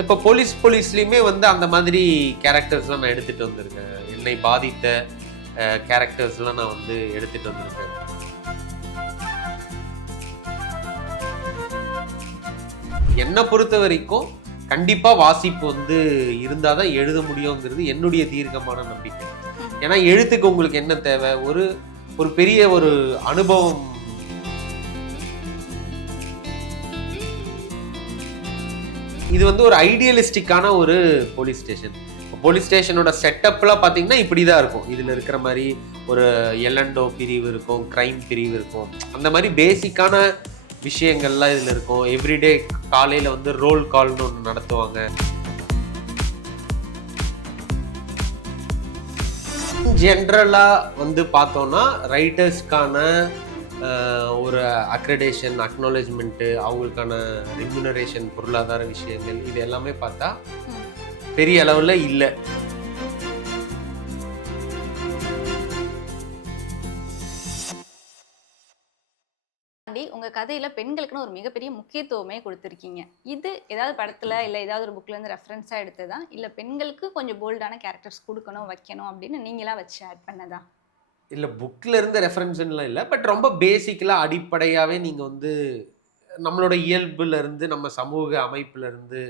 இப்போ போலீஸ்லயுமே வந்து அந்த மாதிரி கேரக்டர்ஸ்லாம் நான் எடுத்துட்டு வந்திருக்கேன். என்னை பாதித்த கேரக்டர்ஸ்லாம் நான் வந்து எடுத்துட்டு வந்திருக்கேன். என்னை பொறுத்த வரைக்கும் கண்டிப்பா வாசிப்பு வந்து இருந்தாதான் எழுத முடியுங்கிறது என்னுடைய தீர்க்கமான நம்பிக்கை. ஏன்னா எழுத்துக்கு உங்களுக்கு என்ன தேவை? ஒரு ஒரு பெரிய ஒரு அனுபவம். இது வந்து ஒரு ஐடியலிஸ்டிக்கான ஒரு போலீஸ் ஸ்டேஷன். போலீஸ் ஸ்டேஷனோட செட்டப்லாம் பார்த்தீங்கன்னா இப்படி தான் இருக்கும். இதில் இருக்கிற மாதிரி ஒரு எல்என்டோ பிரிவு இருக்கும், கிரைம் பிரிவு இருக்கும். அந்த மாதிரி பேசிக்கான விஷயங்கள்லாம் இதில் இருக்கும். எவ்ரிடே காலையில் வந்து ரோல் கால்னு ஒன்று நடத்துவாங்க. ஜென்ரலாக வந்து பார்த்தோன்னா ரைட்டர்ஸ்க்கான ஒரு அக்ரெடேஷன், அக்னாலேஜ்மெண்ட்டு, அவங்களுக்கான ரெம்யூனரேஷன், பொருளாதார விஷயங்கள் இது எல்லாமே பார்த்தா பெரிய அளவில் இல்லை. உங்க கதையில பெண்களுக்குன்னு ஒரு மிகப்பெரிய முக்கியத்துவமே கொடுத்துருக்கீங்க. இது ஏதாவது படத்துல இல்ல ஏதாவது ஒரு புக்ல இருந்து ரெஃபரன்ஸா எடுத்ததா, இல்ல பெண்களுக்கு கொஞ்சம் போல்டான கேரக்டர்ஸ் கொடுக்கணும் வைக்கணும் அப்படின்னு நீங்களா வச்சு ஆட் பண்ணதா? இல்லை, புக்கில் இருந்து ரெஃபரன்ஸ்லாம் இல்லை. பட் ரொம்ப பேசிக்கலாக அடிப்படையாகவே நீங்கள் வந்து நம்மளோட இயல்புல இருந்து, நம்ம சமூக அமைப்புல இருந்து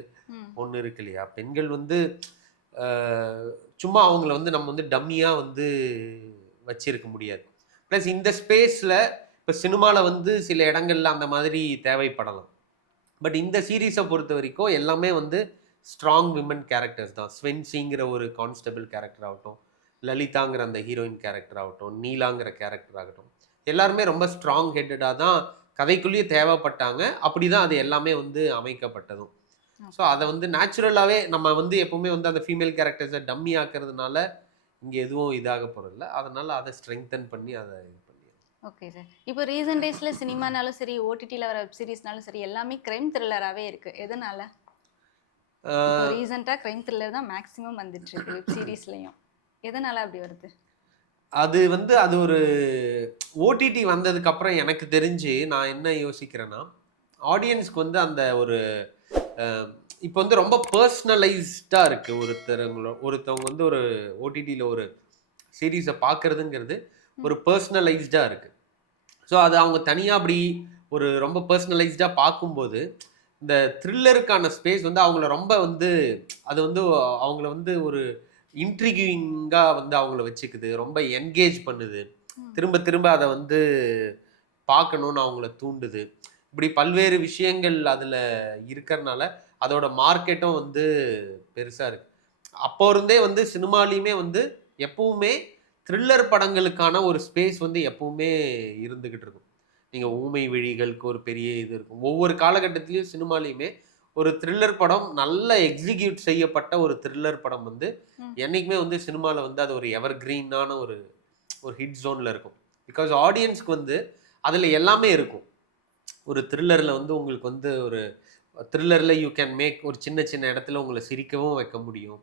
ஒன்று இருக்கு இல்லையா? பெண்கள் வந்து சும்மா அவங்கள வந்து நம்ம வந்து டம்மியாக வந்து வச்சிருக்க முடியாது. ப்ளஸ் இந்த ஸ்பேஸில் இப்போ சினிமாவில் வந்து சில இடங்கள்ல அந்த மாதிரி தேவைப்படலாம். பட் இந்த சீரீஸை பொறுத்த வரைக்கும் எல்லாமே வந்து ஸ்ட்ராங் விமன் கேரக்டர்ஸ் தான். ஸ்வென்சிங்கிற ஒரு கான்ஸ்டபிள் கேரக்டர் ஆகட்டும், லலிதாங்கிற அந்த ஹீரோயின் கேரக்டர் ஆகட்டும், நீலாங்கிற கேரக்டர் ஆகட்டும், எல்லாருமே ரொம்ப ஸ்ட்ராங் ஹெட்டடாக தான் கதைக்குள்ளேயே தேவைப்பட்டாங்க. அப்படி தான் அது எல்லாமே வந்து அமைக்கப்பட்டதும். ஸோ அதை வந்து நேச்சுரலாகவே நம்ம வந்து எப்பவுமே வந்து அந்த ஃபீமேல் கேரக்டர்ஸை டம்மி ஆக்கிறதுனால இங்கே எதுவும் இதாக போகிறதில்ல. அதனால அதை ஸ்ட்ரெங்தன் பண்ணி அதை இது பண்ணி. Okay sir. இப்போ ரீசன்ட் டேஸ்ல சினிமானாலும் சரி, ஓடிடியில் வர வெப் சீரிஸ்னாலும் சரி, எல்லாமே கிரைம் த்ரில்லராகவே இருக்கு. எதனால? ரீசெண்டாக கிரைம் த்ரில்லர் தான் மேக்ஸிமம் வந்துட்டு இருக்கு வெப் சீரிஸ்லையும். எதனால அப்படி வருது? அது வந்து அது ஒரு ஓடிடி வந்ததுக்கு அப்புறம் எனக்கு தெரிஞ்சு நான் என்ன யோசிக்கிறேன்னா, ஆடியன்ஸ்க்கு வந்து அந்த ஒரு இப்போ வந்து ரொம்ப பர்சனலைஸ்டாக இருக்குது. ஒருத்தவங்க வந்து ஒரு ஓடிடியில் ஒரு சீரீஸை பார்க்குறதுங்கிறது ஒரு பர்சனலைஸ்டாக இருக்குது. ஸோ அது அவங்க தனியாக அப்படி ஒரு ரொம்ப பர்சனலைஸ்டாக பார்க்கும்போது இந்த த்ரில்லருக்கான ஸ்பேஸ் வந்து அவங்கள ரொம்ப வந்து அது வந்து அவங்கள வந்து ஒரு இன்ட்ரிகியூயிங்காக வந்து அவங்கள வச்சுக்குது, ரொம்ப என்கேஜ் பண்ணுது, திரும்ப திரும்ப அதை வந்து பார்க்கணுன்னு அவங்கள தூண்டுது. இப்படி பல்வேறு விஷயங்கள் அதில் இருக்கிறனால அதோட மார்க்கெட்டும் வந்து பெருசாக இருக்குது. அப்போ இருந்தே வந்து சினிமாலையுமே வந்து எப்பவுமே த்ரில்லர் படங்களுக்கான ஒரு ஸ்பேஸ் வந்து எப்பவுமே இருந்துக்கிட்டு இருக்கும். நீங்கள் ஊமை விழிகளுக்கு ஒரு பெரிய இது இருக்கும். ஒவ்வொரு காலகட்டத்திலையும் சினிமாலையுமே ஒரு த்ரில்லர் படம் நல்ல எக்ஸிக்யூட் செய்யப்பட்ட ஒரு த்ரில்லர் படம் வந்து என்றைக்குமே வந்து சினிமாவில் வந்து அது ஒரு எவர் கிரீனான ஒரு ஒரு ஹிட் ஜோனில் இருக்கும். பிகாஸ் ஆடியன்ஸ்க்கு வந்து அதில் எல்லாமே இருக்கும். ஒரு த்ரில்லரில் வந்து உங்களுக்கு வந்து ஒரு த்ரில்லரில் யூ கேன் மேக் ஒரு சின்ன சின்ன இடத்துல உங்களை சிரிக்கவும் வைக்க முடியும்.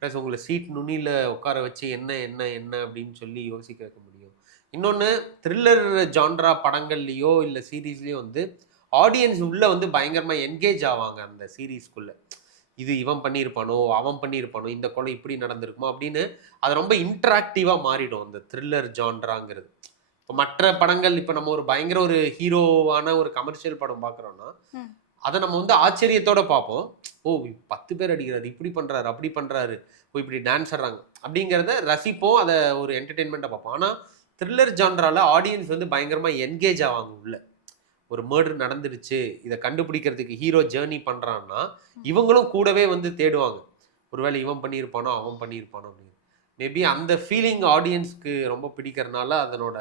ப்ளஸ் உங்களை சீட் நுனியில் உட்கார வச்சு என்ன என்ன என்ன அப்படின்னு சொல்லி யோசிக்க வைக்க முடியும். இன்னொன்று, த்ரில்லர் ஜான்ரா படங்கள்லையோ இல்லை சீரீஸ்லேயோ வந்து ஆடியன்ஸ் உள்ளே வந்து பயங்கரமாக என்கேஜ் ஆவாங்க அந்த சீரீஸ்குள்ளே. இது இவன் பண்ணியிருப்பானோ, அவன் பண்ணியிருப்பானோ, இந்த கொலை இப்படி நடந்திருக்குமோ அப்படின்னு அது ரொம்ப இன்ட்ராக்டிவாக மாறிடும் அந்த த்ரில்லர் ஜான்ராங்கிறது. இப்போ மற்ற படங்கள், இப்போ நம்ம ஒரு பயங்கர ஒரு ஹீரோவான ஒரு கமர்ஷியல் படம் பார்க்குறோன்னா அதை நம்ம வந்து ஆச்சரியத்தோட பார்ப்போம். ஓ 10 பேர் அடிக்கிறாரு, இப்படி பண்ணுறாரு, அப்படி பண்ணுறாரு, ஓ இப்படி டான்ஸ் ஆடுறாங்க அப்படிங்கிறத ரசிப்போம், அதை ஒரு என்டர்டெயின்மெண்ட்டாக பார்ப்போம். ஆனால் த்ரில்லர் ஜான்ரால ஆடியன்ஸ் வந்து பயங்கரமாக என்கேஜ் ஆவாங்க. உள்ள ஒரு மர்டர் நடந்துடுச்சு, இதை கண்டுபிடிக்கிறதுக்கு ஹீரோ ஜேர்னி பண்ணுறான்னா இவங்களும் கூடவே வந்து தேடுவாங்க. ஒருவேளை இவன் பண்ணியிருப்பானோ, அவன் பண்ணியிருப்பானோ அப்படின்னு. மேபி அந்த ஃபீலிங் ஆடியன்ஸ்க்கு ரொம்ப பிடிக்கிறதுனால அதனோட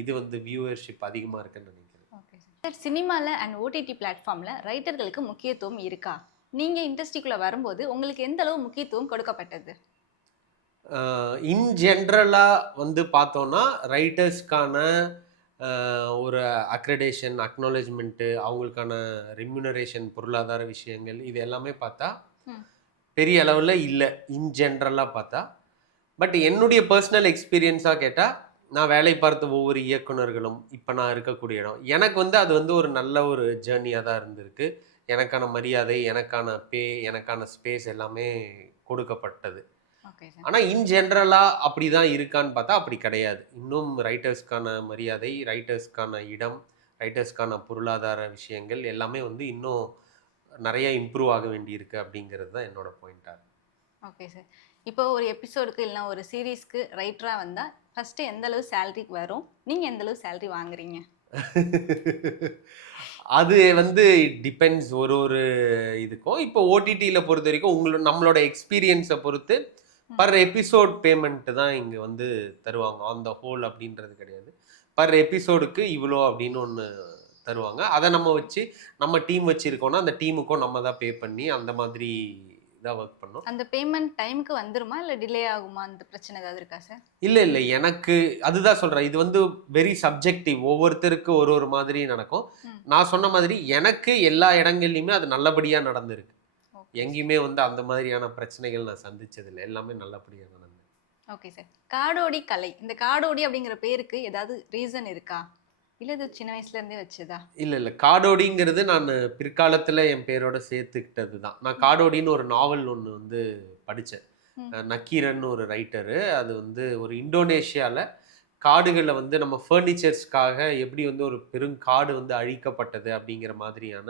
இது வந்து வியூவர்ஷிப் அதிகமாக இருக்குன்னு நினைக்கிறேன். சார், சினிமாவில் அண்ட் ஓடிடி பிளாட்ஃபார்மில் ரைட்டர்களுக்கு முக்கியத்துவம் இருக்கா? நீங்கள் இண்டஸ்ட்ரிக்குள்ளே வரும்போது உங்களுக்கு எந்த அளவு முக்கியத்துவம் கொடுக்கப்பட்டது? இன் ஜென்ரலாக வந்து பார்த்தோன்னா ரைட்டர்ஸ்க்கான ஒரு அக்ரெடேஷன், அக்னாலேஜ்மெண்ட்டு, அவங்களுக்கான ரெம்யூனரேஷன், பொருளாதார விஷயங்கள் இது எல்லாமே பார்த்தா பெரிய அளவில் இல்லை இன் ஜென்ரலாக பார்த்தா. பட் என்னுடைய பர்சனல் எக்ஸ்பீரியன்ஸாக கேட்டால், நான் வேலை பார்த்த ஒவ்வொரு இயக்குனர்களும் இப்போ நான் இருக்கக்கூடிய இடம் எனக்கு வந்து அது வந்து ஒரு நல்ல ஒரு ஜேர்னியாக தான் இருந்திருக்கு. எனக்கான மரியாதை, எனக்கான பே, எனக்கான ஸ்பேஸ் எல்லாமே கொடுக்கப்பட்டது. Okay sir. ஆனா இன் ஜெனரலா அப்படிதான் இருக்கான்னு பார்த்தா அப்படி கிடையாது. இன்னும் ரைட்டர்ஸ்க்கான மரியாதை, ரைட்டர்ஸ்க்கான இடம், ரைட்டர்ஸ்க்கான பொருளாதார விஷயங்கள் எல்லாமே வந்து இன்னும் நெறைய இம்ப்ரூவ் ஆக வேண்டியிருக்கு அப்படிங்கிறது தான் என்னோட பாயிண்ட்டா இருக்கு. Okay sir. இப்போ ஒரு எபிசோடுக்கு இல்லனா ஒரு சீரிஸ்க்கு ரைட்டரா வந்தா, ஃபர்ஸ்ட்டு எந்த அளவு சேலரி வரும்? நீங்க எந்த அளவு சேலரி வாங்குறீங்க? அது வந்து டிபெண்ட்ஸ் ஒரு ஒரு இதுக்கும். இப்போ ஓடிடில பொறுத்தவரைக்கும் நம்மளோட எக்ஸ்பீரியன்ஸ பொறுத்து ம். பர் எபிசோட் பேமெண்ட் தான் இங்க வந்து தருவாங்க. ஆன் த ஹோல் அப்படின்றது கிடையாது. பர் எபிசோடுக்கு இவ்வளோ அப்படின்னு ஒண்ணு தருவாங்க. அத நம்ம வச்சு நம்ம டீம் வச்சிருக்கோம்னா, அந்த டீமுக்கும் நம்ம தான் பே பண்ணி அந்த மாதிரி தான் வொர்க் பண்ணோம். அந்த பேமெண்ட் டைம்க்கு வந்துருமா? இல்ல டிலே ஆகுமா? அந்த பிரச்சனை ஏதாவது இருக்கா சார்? இல்ல. எனக்கு அதுதான் சொல்றேன். இது வந்து வெரி சப்ஜெக்டிவ். ஒவ்வொருத்தருக்கு ஒரு ஒரு மாதிரி நடக்கும். ம். நான் சொன்ன மாதிரி எனக்கு எல்லா இடங்கள்லயுமே அது நல்லபடியா நடந்திருக்கு. Okay sir. எங்கேயுமே வந்து அந்த மாதிரியான பிரச்சனைகள் நான் சந்திச்சதில்ல. எல்லாமே நல்லபடியா நடந்தது. Okay sir. காடோடி கலை. இந்த காடோடி அப்படிங்கிற பேருக்கு ஏதாவது ரீசன் இருக்கா? இல்ல இது சின்ன வயசுல இருந்தே வச்சதா? இல்ல. காடோடிங்கிறது நானு பிற்காலத்துல என் பேரோட சேர்த்துக்கிட்டது தான். நான் ம். காடோடின்னு ஒரு நாவல் ஒண்ணு வந்து படிச்சேன். ம். நக்கீரன் ஒரு ரைட்டரு. அது வந்து ஒரு இந்தோனேஷியால காடுகள்ல வந்து நம்ம ஃபர்னிச்சர்ஸ்க்காக எப்படி வந்து ஒரு பெருங்காடு வந்து அழிக்கப்பட்டது அப்படிங்கிற மாதிரியான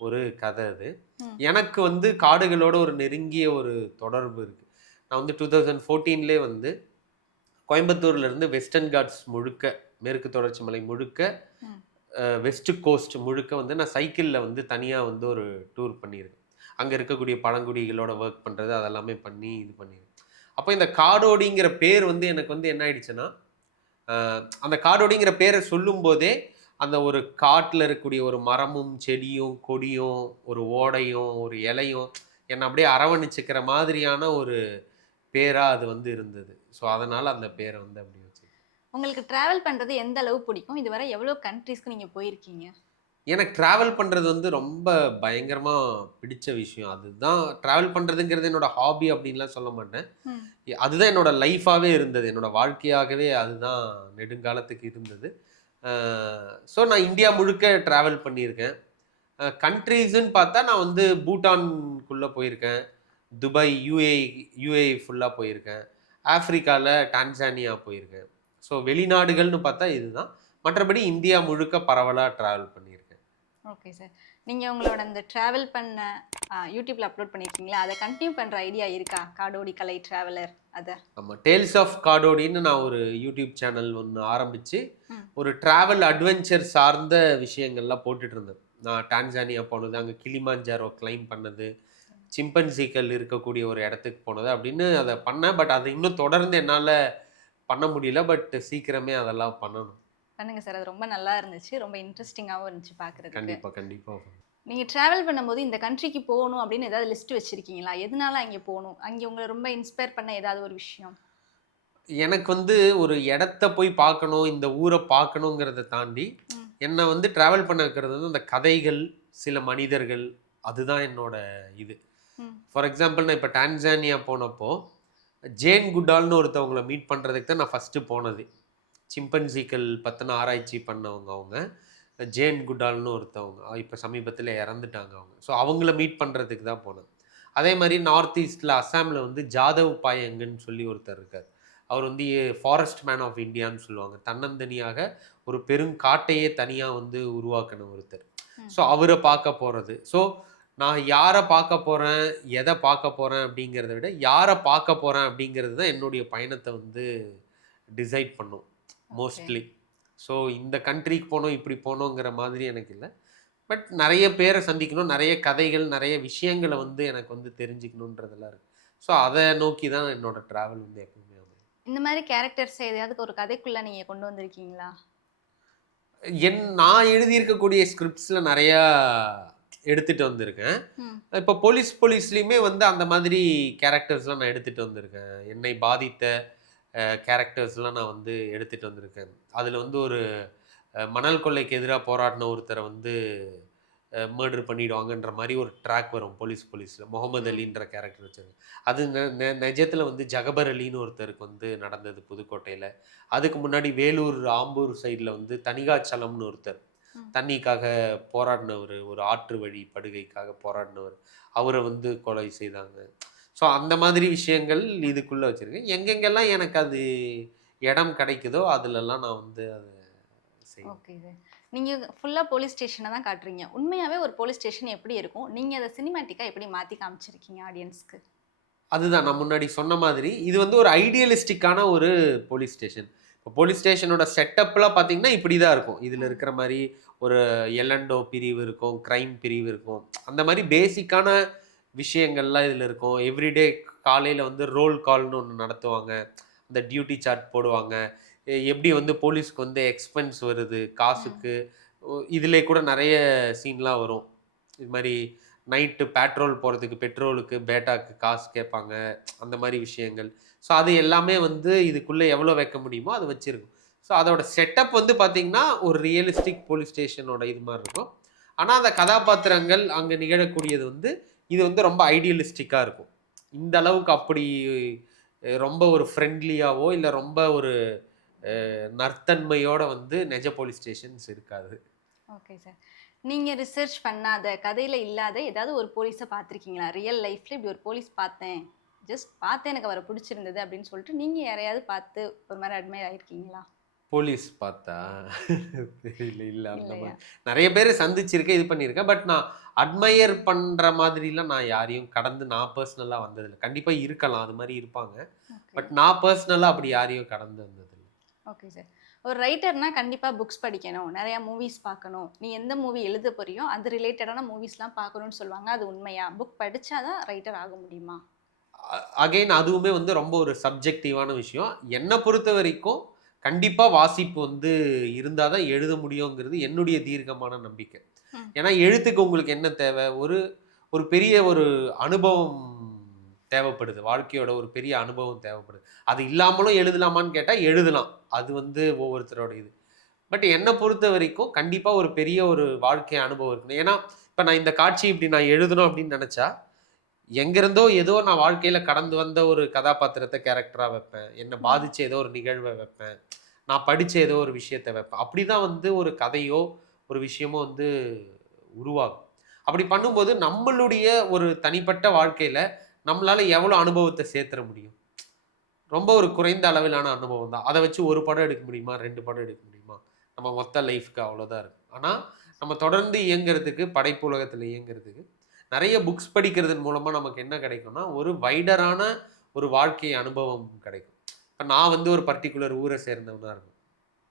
ஒரு கதை அது. ம். எனக்கு வந்து காடுகளோட ஒரு நெருங்கிய ஒரு தொடர்பு இருக்கு. நான் வந்து 2014லயே வந்து கோயம்புத்தூர்ல இருந்து வெஸ்டர்ன் காட்ஸ் முழுக்க, மேற்கு தொடர்ச்சி மலை முழுக்க, ம். வெஸ்ட் கோஸ்ட் முழுக்க வந்து நான் சைக்கிள்ல வந்து தனியா வந்து ஒரு டூர் பண்ணியிருக்கேன். அங்க இருக்கக்கூடிய பழங்குடிகளோட வொர்க் பண்றது அதெல்லாமே பண்ணி இது பண்ணியிருக்கேன். அப்ப இந்த காடோடிங்கிற பேர் வந்து எனக்கு வந்து என்ன ஆயிடுச்சுன்னா, அ அந்த காடோடிங்கிற பேர சொல்லும்போதே, அந்த ஒரு காட்டுல இருக்கக்கூடிய ஒரு மரமும், செடியும், கொடியும், ஒரு ஓடையும், ஒரு இலையும் என்ன அப்படியே அரவணைச்சுக்கிற மாதிரியான ஒரு பேரா அது வந்து இருந்தது. ஸோ, அதனால அந்த பேர வந்து அப்படி வச்சிருக்கேன். உங்களுக்கு டிராவல் பண்றது எந்த அளவு பிடிக்கும்? இதுவரை எவ்வளோ கண்ட்ரீஸ்க்கு நீங்க போயிருக்கீங்க? எனக்கு டிராவல் பண்றது வந்து ரொம்ப பயங்கரமா பிடிச்ச விஷயம். அதுதான் டிராவல் பண்றதுங்கிறது என்னோட ஹாபி அப்படின்லாம் சொல்ல மாட்டேன். ம். அதுதான் என்னோட லைஃபாவே இருந்தது. என்னோட வாழ்க்கையாகவே அதுதான் நெடுங்காலத்துக்கு இருந்தது. அ ஸோ நான் இந்தியா முழுக்க டிராவல் பண்ணியிருக்கேன். கண்ட்ரீஸ்ன்னு பார்த்தா நான் வந்து பூட்டான்குள்ள போயிருக்கேன். துபாய், யுஏஇ ஃபுல்லா போயிருக்கேன். ஆஃப்ரிக்கால டான்சானியா போயிருக்கேன். ஸோ வெளிநாடுகள்னு பார்த்தா இதுதான். மற்றபடி இந்தியா முழுக்க பரவலா டிராவல் பண்ணியிருக்கேன். Okay sir. நீங்க உங்களோட அந்த டிராவல் பண்ண யூடியூப்ல அப்லோட் பண்ணியிருக்கீங்களா? அத கன்டின்யூ பண்ற ஐடியா இருக்கா? காடோடி கலை டிராவலர் அத? ஆமா. டேல்ஸ் ஆஃப் காடோடின்னு நான் ஒரு யூடியூப் சேனல் ஒண்ணு ஆரம்பிச்சு, ம். ஒரு டிராவல் அட்வென்ச்சர் சார்ந்த விஷயங்கள்லாம் போட்டுட்டு இருந்தேன். நான் டான்சானியா போனது, அங்க கிளிமாஞ்சாரோ கிளைம் பண்ணது, சிம்பன்சிகள் இருக்கக்கூடிய ஒரு இடத்துக்கு போனது அப்படின்னு அத பண்ணேன். பட் அத இன்னும் தொடர்ந்து என்னால பண்ண முடியல. பட் சீக்கிரமே அதெல்லாம் பண்ணணும். பண்ணுங்க சார். அது ரொம்ப நல்லா இருந்துச்சு. ரொம்ப இன்ட்ரஸ்டிங்காவும் இருந்துச்சு பார்க்கறதுக்கு. கண்டிப்பா. நீங்க டிராவல் பண்ணும்போது இந்த கண்ட்ரிக்கு போணும் அப்படின்னு ஏதாவது லிஸ்ட் வச்சிருக்கீங்களா? எதனால அங்கே போணும்? அங்கே உங்கள ரொம்ப இன்ஸ்பயர் பண்ண ஏதாவது ஒரு விஷயம்? எனக்கு வந்து ஒரு இடத்த போய் பார்க்கணும், இந்த ஊர பார்க்கணுங்கிறத தாண்டி, ம். என்ன வந்து டிராவல் பண்ண வைக்கிறது வந்து அந்த கதைகள், சில மனிதர்கள், அதுதான் என்னோட இது. ம். ஃபார் எக்ஸாம்பிள் நான் இப்ப டான்சானியா போனப்போ, ஜேன் குட்டால்ன்னு ஒருத்தவங்கள மீட் பண்றதுக்கு தான் நான் ஃபர்ஸ்ட்டு போனது. சிம்பன்சிகள் பத்தின ஆராய்ச்சி பண்ணவங்க அவங்க. ஜேன் குடால்ன்னு ஒருத்தவங்க. இப்ப சமீபத்தில இறந்துட்டாங்க அவங்க. ஸோ அவங்கள மீட் பண்றதுக்கு தான் போனேன். அதே மாரி நார்த் ஈஸ்ட்ல அசாம்ல வந்து ஜாதவ் பாயங்கன்னு சொல்லி ஒருத்தர் இருக்காரு. அவர் வந்து ஃபாரஸ்ட் மேன் ஆஃப் இண்டியான்னு சொல்லுவாங்க. தன்னந்தனியாக ஒரு பெருங்காட்டையே தனியா வந்து உருவாக்குன ஒருத்தர். ம். ஸோ அவர பார்க்க போறது. ஸோ நான் யார பார்க்க போறேன், எத பார்க்க போறேன் அப்படிங்கிறத விட, யார பார்க்க போறேன் அப்படிங்கிறது தான் என்னுடைய பயணத்த வந்து டிசைட் பண்ணும். ஓகே. மோஸ்ட்லி. ஸோ இந்த கண்ட்ரிக்கு போணும், இப்படி போணுங்கிற மாதிரி எனக்கு இல்ல. பட் நெறைய பேர சந்திக்கணும், நெறைய கதைகள், நெறைய விஷயங்கள வந்து எனக்கு வந்து தெரிஞ்சுக்கணுன்றதெல்லாம் இருக்கு. ஸோ அத நோக்கி தான் என்னோட டிராவல் வந்து எப்பவுமே அமையும். இந்த மாரி கேரக்டர்ஸ் எதையாவது ஒரு கதைக்குள்ள நீங்க கொண்டு வந்திருக்கீங்களா? நான் எழுதியிருக்கக்கூடிய ஸ்கிரிப்ட்ஸ்ல நெறையா எடுத்துட்டு வந்திருக்கேன். ம். இப்போ போலீஸ்லயுமே வந்து அந்த மாதிரி கேரக்டர்ஸ்லாம் நான் எடுத்துட்டு வந்திருக்கேன். என்னை பாதித்த கேரக்டர்ஸ்லாம் நான் வந்து எடுத்துட்டு வந்திருக்கேன். அதுல வந்து ஒரு மணல் கொள்ளைக்கு எதிரா போராடின ஒருத்தர வந்து மர்டர் பண்ணிடுவாங்கன்ற மாரி ஒரு ட்ராக் வரும் போலீஸ்ல. முகமது ம். அலின்ற கேரக்டர் வச்சிருக்கேன். அது நெஜத்துல வந்து ஜகபர் அலின்னு ஒருத்தருக்கு வந்து நடந்தது புதுக்கோட்டையில. அதுக்கு முன்னாடி வேலூர், ஆம்பூர் சைடுல வந்து தணிகாச்சலம்னு ஒருத்தர். ம். தண்ணிக்காக போராடினவர், ஒரு ஆற்று வழி படுகைக்காக போராடினவர், அவரை வந்து கொலை செய்தாங்க. ஸோ அந்த மாதிரி விஷயங்கள் இதுக்குள்ள வச்சிருக்கேன். எங்கெங்கெல்லாம் எனக்கு அது இடம் கிடைக்குதோ அதுலலாம் நான் வந்து அத செய்வேன். Okay sir. நீங்க ஃபுல்லா போலீஸ் ஸ்டேஷன தான் காட்டுறீங்க. உண்மையாவே ஒரு போலீஸ் ஸ்டேஷன் எப்படி இருக்கும்? நீங்க அத சினிமேட்டிக்கா எப்படி மாத்தி காமிச்சிருக்கீங்க ஆடியன்ஸ்க்கு? அதுதான் நான் முன்னாடி சொன்ன மாதிரி, இது வந்து ஒரு ஐடியலிஸ்டிக்கான ஒரு போலீஸ் ஸ்டேஷன். இப்போ போலீஸ் ஸ்டேஷனோட செட்டப்லாம் பார்த்தீங்கன்னா, இப்படி தான் இருக்கும். இதில ம். இருக்கிற மாரி ஒரு எல்&ஓ பிரிவு இருக்கும், கிரைம் பிரிவு இருக்கும். அந்த மாரி பேசிக்கான விஷயங்கள்லாம் இதில இருக்கும். எவ்ரிடே காலையில வந்து ரோல் கால்னு ஒண்ணு நடத்துவாங்க. அந்த டியூட்டி சார்ட் போடுவாங்க. எப்படி வந்து போலீஸ்க்கு வந்து எக்ஸ்பென்ஸ் வருது, ம். காசுக்கு. இதிலே கூட நெறைய சீன்லாம் வரும். இது மாரி நைட்டு பேட்ரோல் போறதுக்கு, பெட்ரோலுக்கு, பேட்டாக்கு காசு கேட்பாங்க. அந்த மாரி விஷயங்கள். ஸோ அது எல்லாமே வந்து இதுக்குள்ள எவ்வளோ வைக்க முடியுமோ அத வச்சிருக்கும். ஸோ அதோட செட்டப் வந்து பார்த்தீங்கன்னா, ஒரு ரியலிஸ்டிக் போலீஸ் ஸ்டேஷனோட இது மாரி இருக்கும். ஆனா, அந்த கதாபாத்திரங்கள் அங்க நிகழக்கூடியது வந்து, இது வந்து ரொம்ப ஐடியலிஸ்டிக்கா இருக்கும். இந்த அளவுக்கு அப்படி ரொம்ப ஒரு ஃப்ரெண்ட்லியாவோ, இல்ல ரொம்ப ஒரு நற்தன்மையோட வந்து நெஜ போலீஸ் ஸ்டேஷன்ஸ் இருக்காது. Okay sir. நீங்க ரிசர்ச் பண்ணாத, கதையில இல்லாத ஏதாவது ஒரு போலீஸ பார்த்துருக்கீங்களா? ரியல் லைஃப்ல இப்படி ஒரு போலீஸ் பார்த்தேன். ஜஸ்ட் பார்த்தேன் எனக்கு அவர பிடிச்சிருந்தது அப்படின்னு சொல்லிட்டு, நீங்க யாரையாவது பார்த்து ஒரு மாரி அட்மையர் ஆயிருக்கீங்களா? போலீஸ் பார்த்தா இல்ல, இல்ல அந்த இல்லையா? மாதிரி. நெறைய பேர சந்திச்சிருக்கேன், இது பண்ணியிருக்கேன். பட் நான் அட்மையர் பண்ற மாதிரிலாம் நான் யாரையும் கடந்து நான் பெர்சனலா வந்ததில்ல. கண்டிப்பா இருக்கலாம். அது மாரி இருப்பாங்க. ஓகே. பட் நான் பெர்சனலா அப்படி யாரையும் கடந்து வந்ததில்ல. Okay sir. ஒரு ரைட்டர்னா கண்டிப்பா புக்ஸ் படிக்கணும். நெறைய மூவிஸ் பார்க்கணும். நீ எந்த மூவி எழுத போறியோ, அது ரிலேட்டடான மூவிஸ்லாம் பார்க்கணும்னு சொல்லுவாங்க. அது உண்மையா? புக் படிச்சா தான் ரைட்டர் ஆக முடியுமா? அகைன் அதுவுமே வந்து ரொம்ப ஒரு சப்ஜெக்டிவான விஷயம். என்ன பொறுத்தவரைக்கும் கண்டிப்பா வாசிப்பு வந்து இருந்தா தான் எழுத முடியுங்கிறது என்னுடைய தீர்க்கமான நம்பிக்கை. ம். ஏன்னா எழுத்துக்கு உங்களுக்கு என்ன தேவை? ஒரு ஒரு பெரிய ஒரு அனுபவம் தேவைப்படுது. வாழ்க்கையோட ஒரு பெரிய அனுபவம் தேவைப்படுது. அது இல்லாமலும் எழுதலாமான்னு கேட்டா எழுதலாம். அது வந்து ஒவ்வொருத்தரோட இது. பட் என்ன பொறுத்தவரைக்கும் கண்டிப்பா ஒரு பெரிய ஒரு வாழ்க்கை அனுபவம் இருக்கணும். ஏன்னா, இப்ப நான் இந்த காட்சி இப்படி நான் எழுதணும் அப்படின்னு நெனச்சா, எங்கிருந்தோ ஏதோ நான் வாழ்க்கையில கடந்து வந்த ஒரு கதாபாத்திரத்த கேரக்டரா வைப்பேன். என்ன ம். பாதிச்ச ஏதோ ஒரு நிகழ்வ வைப்பேன். நான் படிச்ச ஏதோ ஒரு விஷயத்த வைப்பேன். அப்படிதான் வந்து ஒரு கதையோ, ஒரு விஷயமோ வந்து உருவாகும். அப்படி பண்ணும்போது நம்மளுடைய ஒரு தனிப்பட்ட வாழ்க்கையில நம்மளால எவ்வளோ அனுபவத்த சேர்த்துற முடியும்? ரொம்ப ஒரு குறைந்த அளவிலான அனுபவம் தான். அத வச்சு 1 படம் எடுக்க முடியுமா? 2 படம் எடுக்க முடியுமா? நம்ம மொத்த லைஃப்க்கு அவ்வளோதான் இருக்கு. ஆனா, நம்ம தொடர்ந்து இயங்குறதுக்கு, படைப்பு உலகத்துல இயங்குறதுக்கு, நெறைய புக்ஸ் படிக்கிறதன் மூலமா நமக்கு என்ன கிடைக்கும்னா, ஒரு வைடரான ஒரு வாழ்க்கை அனுபவம் கிடைக்கும். இப்ப நான் வந்து ஒரு பர்ட்டிகுலர் ஊர சேர்ந்தவனா இருக்கேன்.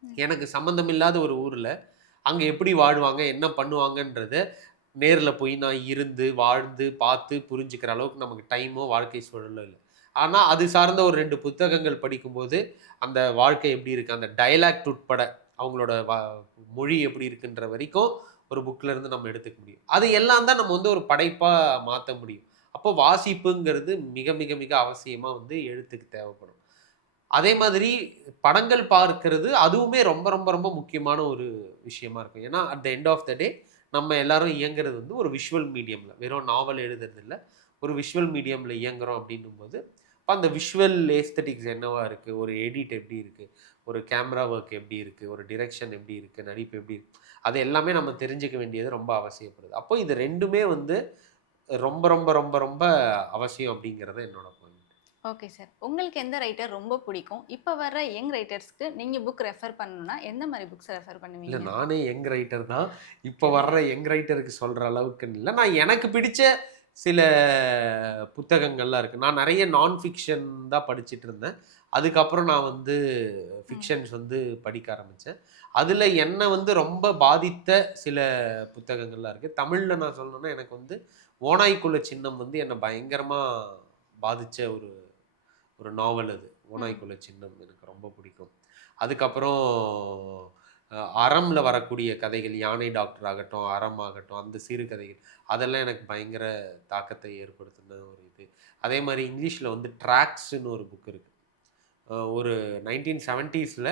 ம். எனக்கு சம்மந்தம் இல்லாத ஒரு ஊர்ல, அங்க எப்படி வாழ்வாங்க? என்ன பண்ணுவாங்கன்றத நேர்ல போய் நான் இருந்து, வாழ்ந்து, பார்த்து புரிஞ்சுக்கிற அளவுக்கு நமக்கு டைமோ, வாழ்க்கை சூழலோ இல்ல. ஆனா, அது சார்ந்த ஒரு 2 புத்தகங்கள் படிக்கும்போது, அந்த வாழ்க்கை எப்படி இருக்கு? அந்த டயலாக்ட் உட்பட அவங்களோட மொழி எப்படி இருக்குன்ற வரைக்கும், ஒரு புக்ல இருந்து நம்ம எடுத்துக்க முடியும். அது எல்லாம் தான் நம்ம வந்து ஒரு படைப்பா மாத்த முடியும். அப்போ வாசிப்புங்கிறது மிக, மிக, மிக அவசியமா வந்து எழுத்துக்கு தேவைப்படும். அதே மாதிரி படங்கள் பார்க்கிறது, அதுவுமே ரொம்ப, ரொம்ப, ரொம்ப முக்கியமான ஒரு விஷயமா இருக்கும். ஏன்னா, at the end of the day நம்ம எல்லாரும் இயங்குறது வந்து ஒரு விஷுவல் மீடியம்ல. வெறும் நாவல் எழுதுறது இல்ல. ஒரு விஷுவல் மீடியம்ல இயங்குறோம் அப்படின்னும்போது, அப்ப அந்த விஷுவல் ஏஸ்தெடிக்ஸ் என்னவா இருக்கு? ஒரு எடிட் எப்படி இருக்கு? ஒரு கேமரா வொர்க் எப்படி இருக்கு? ஒரு டிரெக்ஷன் எப்படி இருக்கு? நடிப்பு எப்படி இருக்கு? அது எல்லாமே நம்ம தெரிஞ்சுக்க வேண்டியது ரொம்ப அவசியப்படுது. அப்போ இது 2மே வந்து ரொம்ப, ரொம்ப, ரொம்ப, ரொம்ப அவசியம் அப்படிங்கிறது என்னோட பாயிண்ட். Okay sir. உங்களுக்கு எந்த ரைட்டர் ரொம்ப பிடிக்கும்? இப்ப வர்ற யங் ரைட்டர்ஸ்க்கு நீங்க புக் ரெஃபர் பண்ணணும்னா, எந்த மாரி புக்ஸ் ரெஃபர் இல்ல பண்ணுவீங்க? நானே யங் ரைட்டர் தான். இப்ப சரி. வர்ற யங் ரைட்டருக்கு சொல்ற அளவுக்குன்னு இல்ல. நான் எனக்கு பிடிச்ச சில புத்தகங்கள்லாம் இருக்கு. நான் நெறைய நான் ஃபிக்ஷன் தான் படிச்சுட்டு இருந்தேன். அதுக்கப்புறம் நான் வந்து ம். ஃபிக்ஷன்ஸ் வந்து படிக்க ஆரம்பிச்சேன். அதுல என்ன வந்து ரொம்ப பாதித்த சில புத்தகங்கள்லாம் இருக்கு. தமிழ்ல நான் சொல்லணும்னா எனக்கு வந்து ஓநாய்க்குள்ள சின்னம் வந்து என்ன பயங்கரமா பாதிச்ச ஒரு ஒரு நாவல் அது. ம். ஓநாய்க்குள்ள சின்னம் எனக்கு ரொம்ப பிடிக்கும். அதுக்கப்புறம் அறம்ல வரக்கூடிய கதைகள், யானை டாக்டர் ஆகட்டும், அறம் ஆகட்டும், அந்த சிறுகதைகள், அதெல்லாம் எனக்கு பயங்கர தாக்கத்தை ஏற்படுத்தின ஒரு இது. அதே மாரி இங்கிலீஷ்ல வந்து ட்ராக்ஸ்ன்னு ஒரு புக் இருக்கு. ஒரு 1970ஸ்ல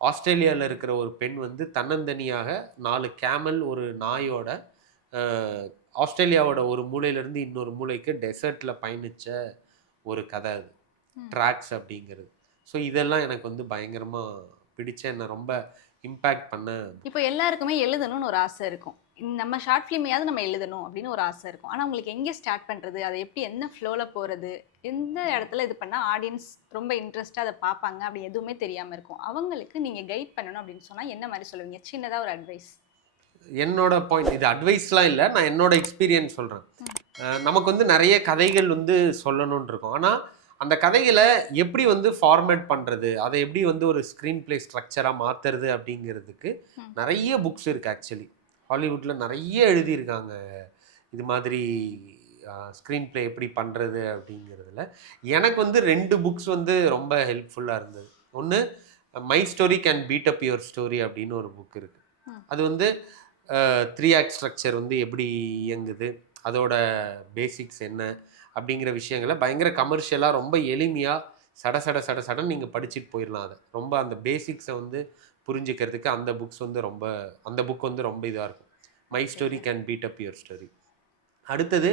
ஆஸ்திரேலியால இருக்கிற ஒரு பெண் வந்து தன்னந்தனியாக 4 கேமல், ஒரு நாயோட அ ஆஸ்திரேலியாவோட ஒரு மூலையிலிருந்து இன்னொரு மூலைக்கு டெசர்ட்ல பயணிச்ச ஒரு கதை அது. ம். ட்ராக்ஸ் அப்படிங்கிறது. ஸோ இதெல்லாம் எனக்கு வந்து பயங்கரமா பிடிச்ச என்ன ரொம்ப இம்பேக்ட் பண்ண. இப்போ எல்லாருக்குமே எழுதணும்னு ஒரு ஆசை இருக்கும். நம்ம ஷார்ட் ஃபிலிமையாவது நம்ம எழுதணும் அப்படின்னு ஒரு ஆசை இருக்கும். ஆனா உங்களுக்கு எங்கே ஸ்டார்ட் பண்றது? அதை எப்படி என்ன ஃப்ளோல போறது? எந்த இடத்துல இது பண்ணா ஆடியன்ஸ் ரொம்ப இன்ட்ரெஸ்ட்டா அதை பார்ப்பாங்க அப்படி எதுவுமே தெரியாம இருக்கும். அவங்களுக்கு நீங்க கைட் பண்ணணும் அப்படின்னு சொன்னா என்ன மாதிரி சொல்லுவீங்க? சின்னதா ஒரு அட்வைஸ். என்னோட பாயிண்ட் இது அட்வைஸ்லாம் இல்லை, நான் என்னோட எக்ஸ்பீரியன்ஸ் சொல்கிறேன். நமக்கு வந்து நிறைய கதைகள் வந்து சொல்லணும்னு இருக்கும். ஆனால் அந்த கதைகளை எப்படி வந்து ஃபார்மேட் பண்ணுறது, அதை எப்படி வந்து ஒரு ஸ்க்ரீன் பிளே ஸ்ட்ரக்சராக மாற்றுறது அப்படிங்கிறதுக்கு நிறைய புக்ஸ் இருக்குது. ஆக்சுவலி ஹாலிவுட்டில் நிறைய எழுதியிருக்காங்க இது மாதிரி ஸ்க்ரீன் பிளே எப்படி பண்ணுறது அப்படிங்கிறதுல. எனக்கு வந்து 2 புக்ஸ் வந்து ரொம்ப ஹெல்ப்ஃபுல்லாக இருந்தது. ஒன்று my story can beat up your story அப்படின்னு ஒரு புக் இருக்குது. அது வந்து 3 ஆக்ட் ஸ்ட்ரக்சர் வந்து எப்படி இயங்குது, அதோட பேசிக்ஸ் என்ன அப்படிங்கிற விஷயங்களை பயங்கர கமர்ஷியலாக ரொம்ப எளிமையாக சட நீங்கள் படிச்சுட்டு போயிடலாம். அதை ரொம்ப அந்த பேசிக்ஸை வந்து புரிஞ்சுக்கிறதுக்கு அந்த புக் வந்து ரொம்ப இதாக இருக்கும். My story can beat up your story. அடுத்தது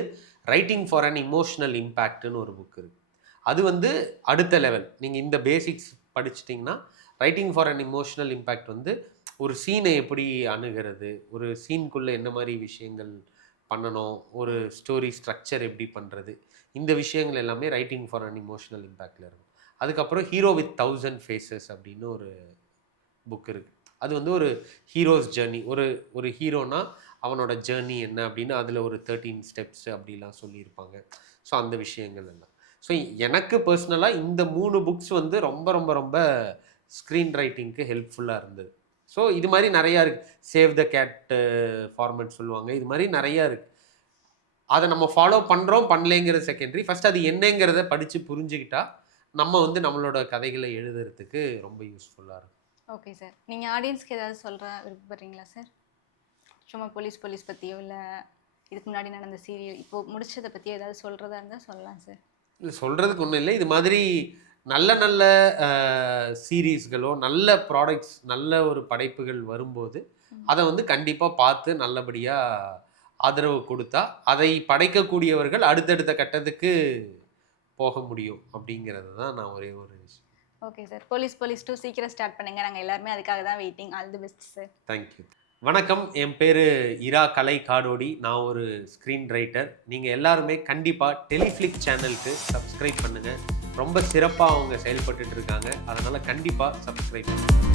ரைட்டிங் ஃபார் அன் இமோஷனல் இம்பேக்ட்னு ஒரு புக் இருக்குது. அது வந்து அடுத்த லெவல். நீங்கள் இந்த பேசிக்ஸ் படிச்சிட்டிங்கன்னா writing for an emotional impact வந்து ஒரு சீனை எப்படி அணுகிறது, ஒரு சீனுக்குள்ளே என்ன மாதிரி விஷயங்கள் பண்ணணும், ஒரு ஸ்டோரி ஸ்ட்ரக்சர் எப்படி பண்ணுறது, இந்த விஷயங்கள் எல்லாமே ரைட்டிங் ஃபார் அன் இமோஷனல் இம்பேக்டில் இருக்கும். அதுக்கப்புறம் ஹீரோ வித் 1000 ஃபேஸஸ் அப்படின்னு ஒரு புக் இருக்குது. அது வந்து ஒரு ஹீரோஸ் ஜேர்னி, ஒரு ஹீரோனா அவனோட ஜேர்னி என்ன அப்படின்னு அதில் ஒரு 13 ஸ்டெப்ஸ் அப்படிலாம் சொல்லியிருப்பாங்க. ஸோ அந்த விஷயங்கள் எல்லாம். ஸோ எனக்கு பர்சனலாக இந்த 3 புக்ஸ் வந்து ரொம்ப ரொம்ப ரொம்ப ஸ்க்ரீன் ரைட்டிங்க்கு ஹெல்ப்ஃபுல்லாக இருந்தது. ஸோ இது மாதிரி நிறையா இருக்குது. சேவ் த கேட் ஃபார்மேட் சொல்லுவாங்க. இது மாதிரி நிறையா இருக்குது. அதை நம்ம ஃபாலோ பண்ணுறோம் பண்ணலைங்கிறது செகண்டரி. ஃபஸ்ட் அது என்னங்கிறத படித்து புரிஞ்சுக்கிட்டா நம்ம வந்து நம்மளோட கதைகளை எழுதுறதுக்கு ரொம்ப யூஸ்ஃபுல்லாக இருக்கும். Okay sir. நீங்கள் ஆடியன்ஸ்க்கு ஏதாவது சொல்கிற விருப்பப்படுறீங்களா சார்? சும்மா போலீஸ் பற்றியோ இல்லை இதுக்கு முன்னாடி நடந்த சீரியல் இப்போது முடிச்சதை பற்றியோ ஏதாவது சொல்கிறதா இருந்தால் சொல்லலாம் சார். இல்லை சொல்கிறதுக்கு ஒன்றும் இல்லை. இது மாதிரி நல்ல நல்ல சீரீஸ்களோ நல்ல ப்ராடக்ட்ஸ் நல்ல ஒரு படைப்புகள் வரும்போது அதை வந்து கண்டிப்பாக பார்த்து நல்லபடியாக ஆதரவு கொடுத்தா அதை படைக்கக்கூடியவர்கள் அடுத்தடுத்த கட்டத்துக்கு போக முடியும் அப்படிங்கிறது தான் நான் ஒரே ஒரு விஷயம். Okay sir. போலீஸ் 2 சீக்கிரம் ஸ்டார்ட் பண்ணுங்கள். நாங்கள் எல்லாருமே அதுக்காக தான் waiting. All the best sir. Thank you. வணக்கம், என் பேர் இரா கலை காடோடி. நான் ஒரு ஸ்க்ரீன் ரைட்டர். நீங்கள் எல்லாருமே கண்டிப்பாக டெலிஃப்ளிக் சேனலுக்கு சப்ஸ்கிரைப் பண்ணுங்கள். ரொம்ப சிறப்பாக அவங்க செயல்பட்டு இருக்காங்க. அதனால் கண்டிப்பாக சப்ஸ்கிரைப் பண்ணுங்கள்.